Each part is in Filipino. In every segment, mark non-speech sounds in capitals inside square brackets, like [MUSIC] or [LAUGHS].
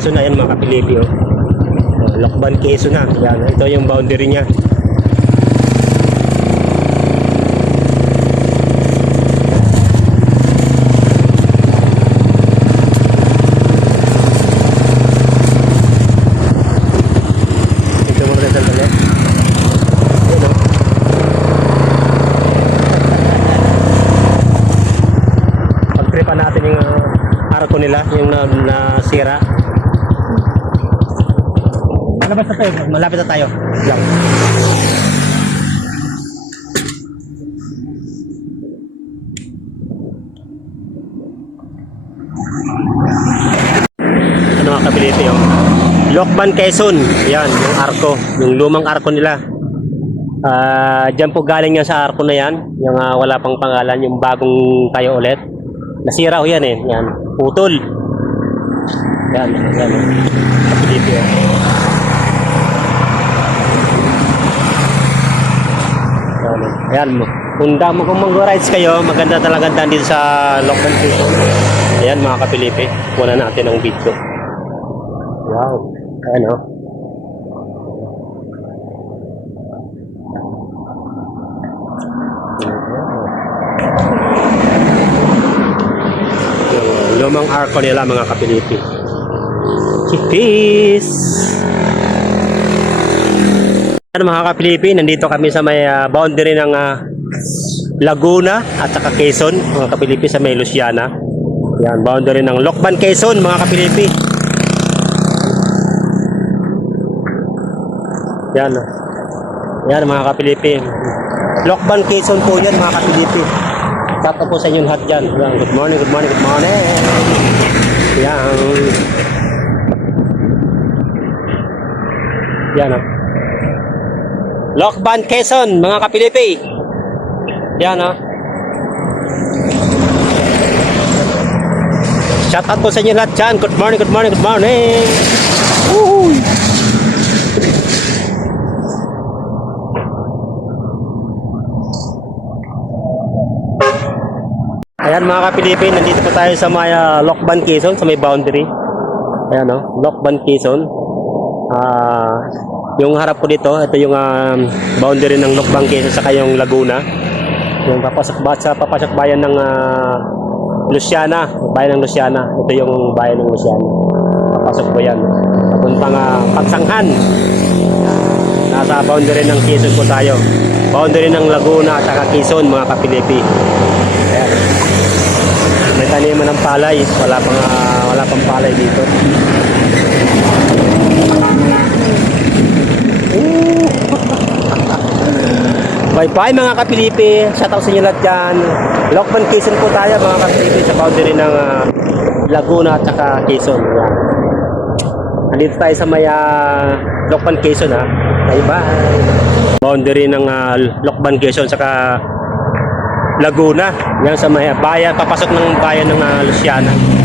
Quezon na yan mga kapilipi. Oh. Oh, Lokban Quezon na. Yan, ito yung boundary niya. Oh. Pagtripan natin yung arko nila, yung na, nasira. Malabas na tayo, malapit na tayo. Lang. Ano mga kabiliti yung Lokban Quezon. Yan, yung arko. Yung lumang arko nila. Ah, diyan po galing yan sa arko na yan. Yung ah, wala pang pangalan, yung bagong tayo ulit. Nasira ho yan eh. Yan, putol. Yan, yan. Kapiliti yan. Yan, Ayan mo. Kung, da, kung mag-rides kayo, maganda talaga daan dito sa Lokban Quezon. Ayan mga kapilipi. Muna natin ang video. Wow. Ayan o. Yung lumang arko nila mga kapilipi. Peace! Ano mga kapilipi, nandito kami sa may ah, boundary ng ah, Laguna at saka Quezon, mga kapilipi sa may Luciana. Yan, boundary ng Lokban Quezon, mga kapilipi. Yan. oh. Yan mga kapilipi. Lokban Quezon po yan mga kapilipi. Shout out po sa inyong lahat dyan. Yan. Good morning, good morning, good morning. Yan. Yan. oh. Lokban Quezon, mga kapilipi. Yan oh. Shout out po sa inyo lahat dyan. Good morning, good morning, good morning. Woohoo! Ayan mga kapilipin, nandito po tayo sa may ah, Lokban Quezon, sa may boundary. Ayan no, Lokban Quezon. Ah, yung harap ko dito, ito yung ah, boundary ng Lokban Quezon saka yung Laguna. Yung papasok ba sa papasok bayan ng ah, Luciana, bayan ng Luciana. Ito yung bayan ng Luciana. Papasok po yan. Papuntang uh, Pagsanghan. Nasa boundary ng Quezon po tayo. Boundary ng Laguna at saka Quezon, mga kapilipi. Ayan. May taniman ng palay. Wala pang, ah, wala pang palay dito. Bye-bye mga kapilipi. Shout out sa inyo lahat dyan. Lokban Quezon po tayo mga kapilipi sa boundary ng ah, Laguna at saka Quezon. Yan. Andito tayo sa may uh, Lokban Quezon ha. Bye-bye. Boundary ng ah, Lokban Quezon saka Laguna. Yan sa may bayan, papasok ng bayan ng ah, Luciana.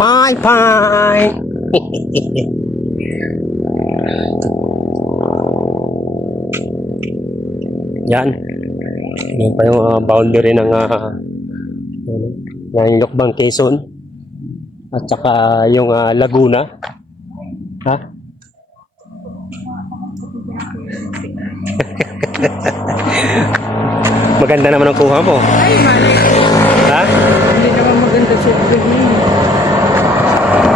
Bye bye. Yan. Yan pa yung ah, boundary ng uh, ng Lokbang Quezon at saka yung ah, Laguna. Ha? [LAUGHS] Maganda naman ang kuha mo. Ay, mali. Ha? Hindi naman maganda sa